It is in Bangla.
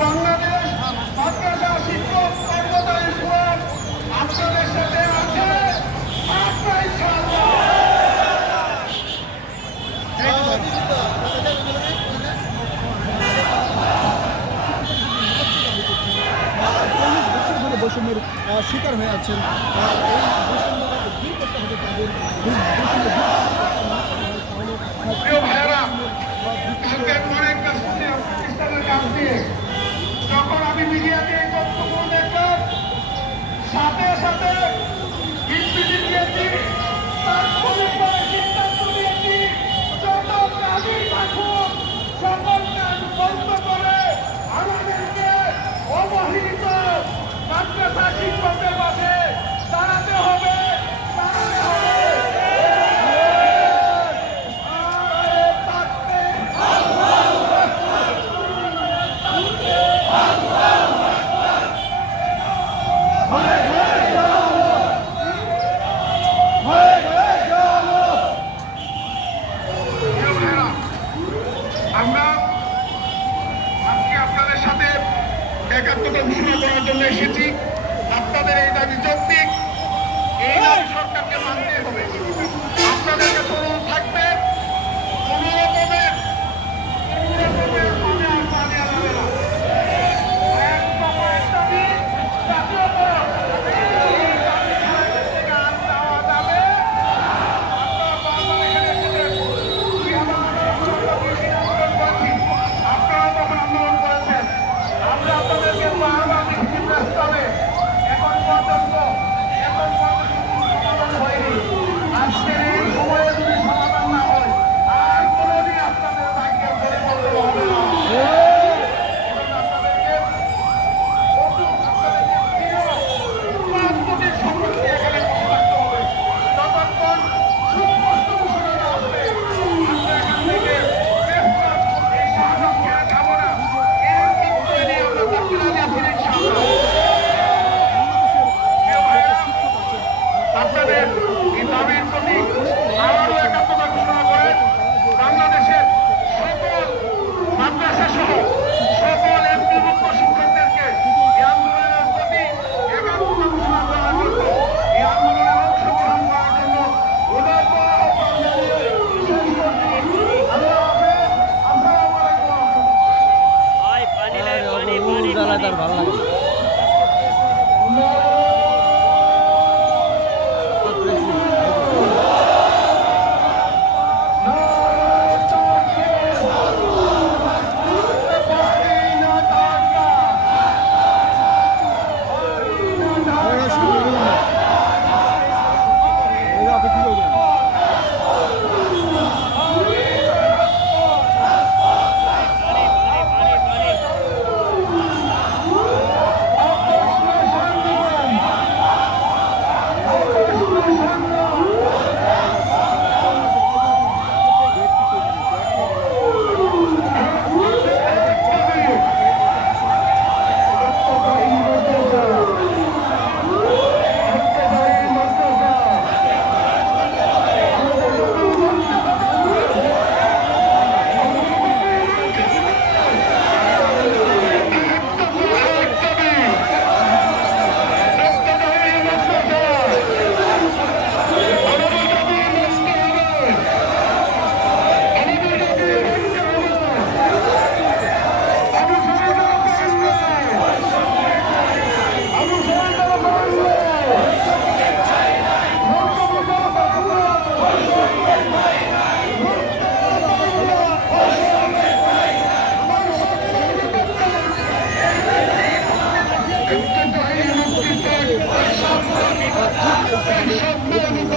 বাংলাদেশ মাদ্রাসা শিক্ষক কর্মচারী ফোরাম আপনাদের সাথে আছে। বৈষম্যের শিকার হয়ে আছেন, এই বৈষম্যটাকে দূর করতে হবে তাদের। যখন আমি মিডিয়াতে এই তথ্যগুলো দেখলাম, সাথে সাথে বিবৃতি দিয়েছি, তাৎক্ষণিকভাবে সিদ্ধান্ত নিয়েছি যত কাজই থাকুক সকল কাজ বন্ধ করে আমাদেরকে অবহেলিত মাদ্রাসা শিক্ষকদের পাশে দাঁড়াতে হবে। আমরা আজকে আপনাদের সাথে একাত্মতা ঘোষণা করার জন্য এসেছি। আপনাদের এই দাবি যৌক্তিক, এই দাবি সরকারকে মানতে হবে। আপনাদের কাছে অনুরোধ থাকবে কোনো রকমের ভালো লাগে। Shut